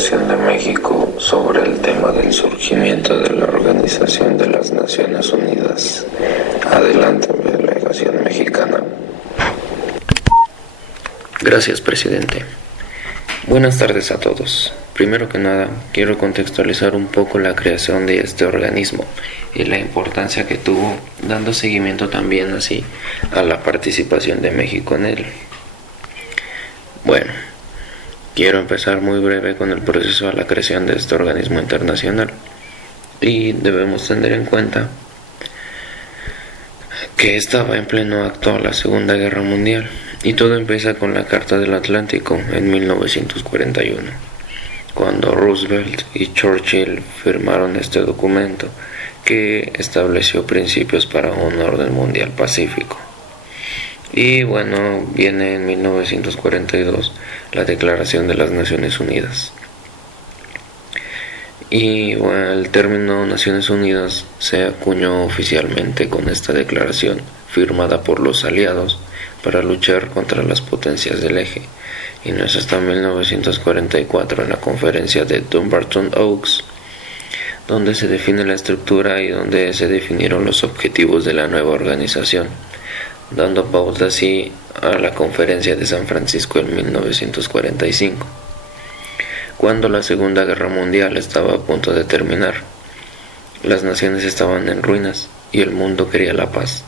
delegación de México sobre el tema del surgimiento de la Organización de las Naciones Unidas. Adelante, delegación mexicana. Gracias, presidente. Buenas tardes a todos. Primero que nada, quiero contextualizar un poco la creación de este organismo y la importancia que tuvo, dando seguimiento también así a la participación de México en él. Bueno, quiero empezar muy breve con el proceso de la creación de este organismo internacional. Y debemos tener en cuenta que estaba en pleno acto la Segunda Guerra Mundial, y todo empieza con la Carta del Atlántico en 1941, cuando Roosevelt y Churchill firmaron este documento que estableció principios para un orden mundial pacífico. Y bueno, viene en 1942 la Declaración de las Naciones Unidas. Y bueno, el término Naciones Unidas se acuñó oficialmente con esta declaración firmada por los aliados para luchar contra las potencias del eje, y no es hasta 1944 en la conferencia de Dumbarton Oaks donde se define la estructura y donde se definieron los objetivos de la nueva organización, dando pauta así a la conferencia de San Francisco en 1945, cuando la Segunda Guerra Mundial estaba a punto de terminar. Las naciones estaban en ruinas y el mundo quería la paz.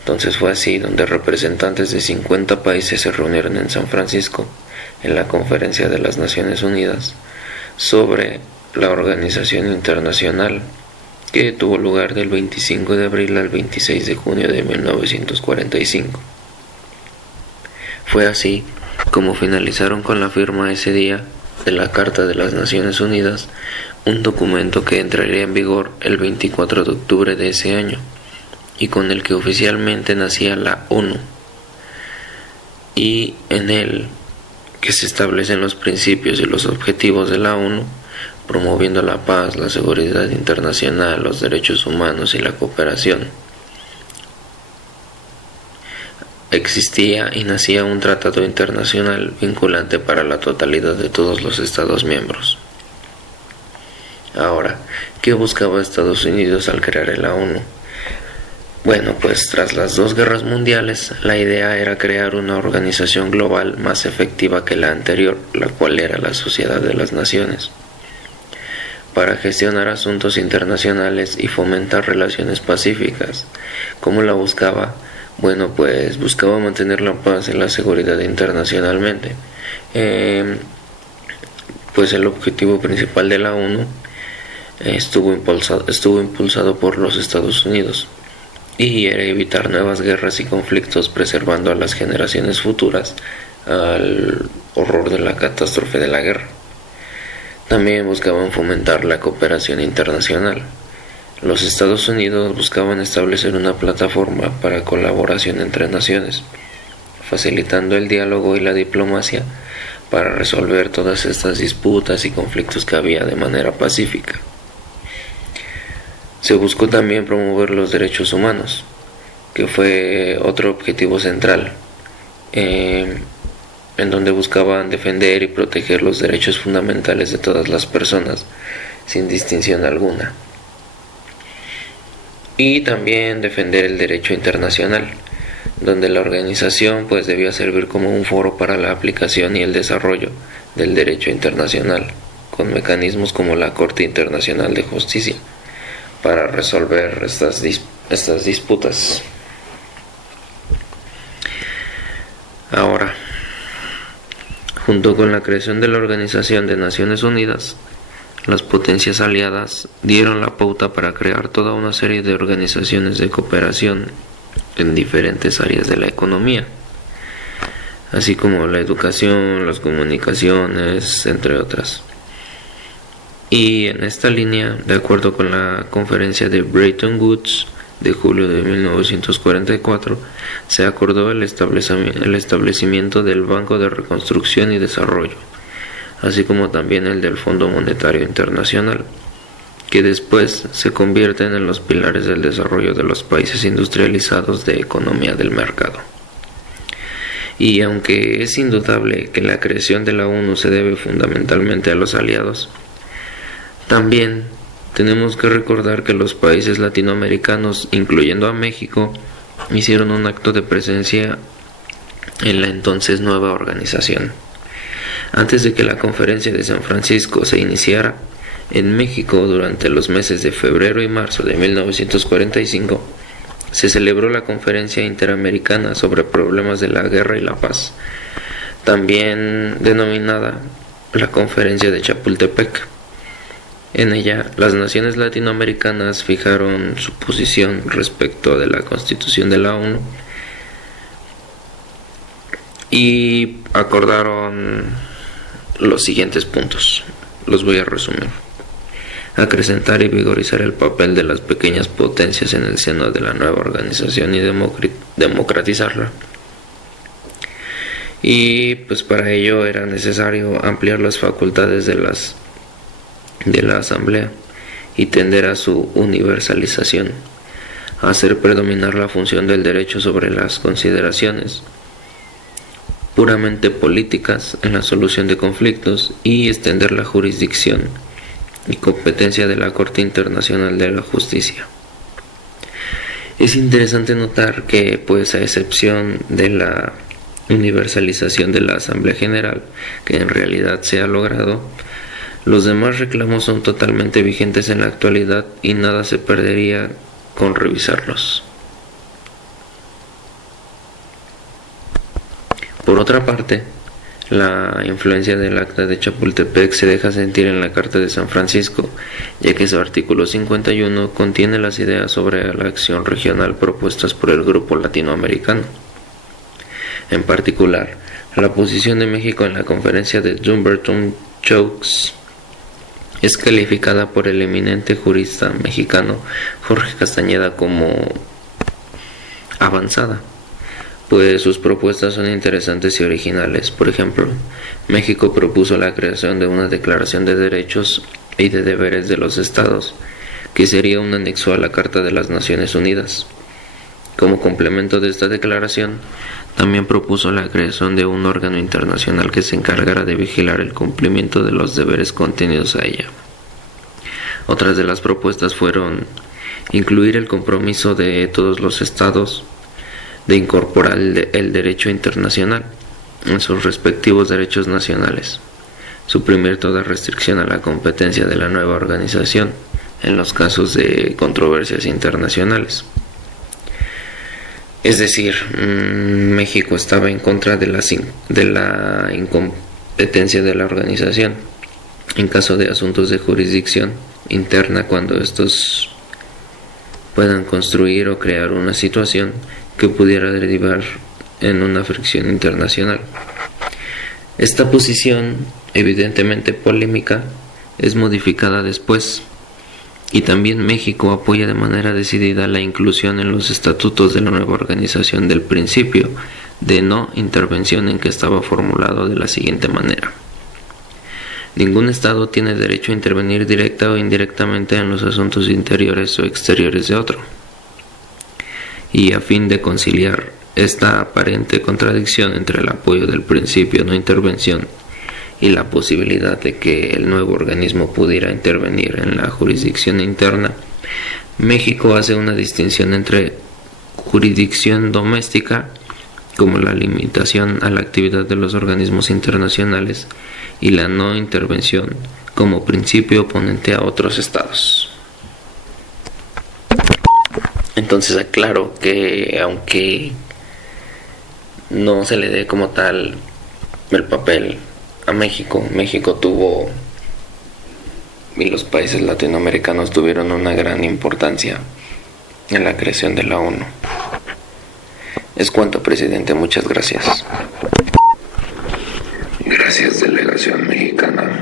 Entonces fue así donde representantes de 50 países se reunieron en San Francisco en la Conferencia de las Naciones Unidas sobre la organización internacional, que tuvo lugar del 25 de abril al 26 de junio de 1945. Fue así como finalizaron con la firma ese día de la Carta de las Naciones Unidas, un documento que entraría en vigor el 24 de octubre de ese año, y con el que oficialmente nacía la ONU, y en él que se establecen los principios y los objetivos de la ONU, promoviendo la paz, la seguridad internacional, los derechos humanos y la cooperación. Existía y nacía un tratado internacional vinculante para la totalidad de todos los Estados miembros. Ahora, ¿qué buscaba Estados Unidos al crear la ONU? Bueno, pues tras las dos guerras mundiales, la idea era crear una organización global más efectiva que la anterior, la cual era la Sociedad de las Naciones, para gestionar asuntos internacionales y fomentar relaciones pacíficas. ¿Cómo la buscaba? Bueno, pues buscaba mantener la paz y la seguridad internacionalmente. Pues el objetivo principal de la ONU estuvo impulsado por los Estados Unidos, y era evitar nuevas guerras y conflictos, preservando a las generaciones futuras al horror de la catástrofe de la guerra. También buscaban fomentar la cooperación internacional. Los Estados Unidos buscaban establecer una plataforma para colaboración entre naciones, facilitando el diálogo y la diplomacia para resolver todas estas disputas y conflictos que había de manera pacífica. Se buscó también promover los derechos humanos, que fue otro objetivo central, en donde buscaban defender y proteger los derechos fundamentales de todas las personas, sin distinción alguna. Y también defender el derecho internacional, donde la organización pues debía servir como un foro para la aplicación y el desarrollo del derecho internacional, con mecanismos como la Corte Internacional de Justicia, para resolver estas disputas. Ahora, junto con la creación de la Organización de Naciones Unidas, las potencias aliadas dieron la pauta para crear toda una serie de organizaciones de cooperación en diferentes áreas de la economía, así como la educación, las comunicaciones, entre otras. Y en esta línea, de acuerdo con la conferencia de Bretton Woods de julio de 1944, se acordó el establecimiento del Banco de Reconstrucción y Desarrollo, así como también el del Fondo Monetario Internacional, que después se convierten en los pilares del desarrollo de los países industrializados de economía del mercado. Y aunque es indudable que la creación de la ONU se debe fundamentalmente a los aliados, también tenemos que recordar que los países latinoamericanos, incluyendo a México, hicieron un acto de presencia en la entonces nueva organización. Antes de que la Conferencia de San Francisco se iniciara, en México, durante los meses de febrero y marzo de 1945, se celebró la Conferencia Interamericana sobre Problemas de la Guerra y la Paz, también denominada la Conferencia de Chapultepec. En ella, las naciones latinoamericanas fijaron su posición respecto de la Constitución de la ONU y acordaron los siguientes puntos. Los voy a resumir: acrecentar y vigorizar el papel de las pequeñas potencias en el seno de la nueva organización y democratizarla. Y pues para ello era necesario ampliar las facultades de la Asamblea y tender a su universalización, hacer predominar la función del derecho sobre las consideraciones puramente políticas en la solución de conflictos y extender la jurisdicción y competencia de la Corte Internacional de la Justicia. Es interesante notar que, pues, a excepción de la universalización de la Asamblea General, que en realidad se ha logrado, los demás reclamos son totalmente vigentes en la actualidad y nada se perdería con revisarlos. Por otra parte, la influencia del Acta de Chapultepec se deja sentir en la Carta de San Francisco, ya que su artículo 51 contiene las ideas sobre la acción regional propuestas por el Grupo Latinoamericano. En particular, la posición de México en la conferencia de Dumbarton Oaks es calificada por el eminente jurista mexicano Jorge Castañeda como avanzada, pues sus propuestas son interesantes y originales. Por ejemplo, México propuso la creación de una Declaración de Derechos y de Deberes de los Estados, que sería un anexo a la Carta de las Naciones Unidas. Como complemento de esta declaración, también propuso la creación de un órgano internacional que se encargara de vigilar el cumplimiento de los deberes contenidos a ella. Otras de las propuestas fueron incluir el compromiso de todos los estados de incorporar el derecho internacional en sus respectivos derechos nacionales, suprimir toda restricción a la competencia de la nueva organización en los casos de controversias internacionales. Es decir, México estaba en contra de la incompetencia de la organización en caso de asuntos de jurisdicción interna, cuando estos puedan construir o crear una situación que pudiera derivar en una fricción internacional. Esta posición, evidentemente polémica, es modificada después, y también México apoya de manera decidida la inclusión en los estatutos de la nueva organización del principio de no intervención, en que estaba formulado de la siguiente manera: ningún Estado tiene derecho a intervenir directa o indirectamente en los asuntos interiores o exteriores de otro. Y a fin de conciliar esta aparente contradicción entre el apoyo del principio de no intervención y la posibilidad de que el nuevo organismo pudiera intervenir en la jurisdicción interna, México hace una distinción entre jurisdicción doméstica, como la limitación a la actividad de los organismos internacionales, y la no intervención como principio oponente a otros estados. Entonces aclaro que, aunque no se le dé como tal el papel a México, México tuvo, y los países latinoamericanos tuvieron, una gran importancia en la creación de la ONU. Es cuanto, presidente. Muchas gracias. Gracias, delegación mexicana.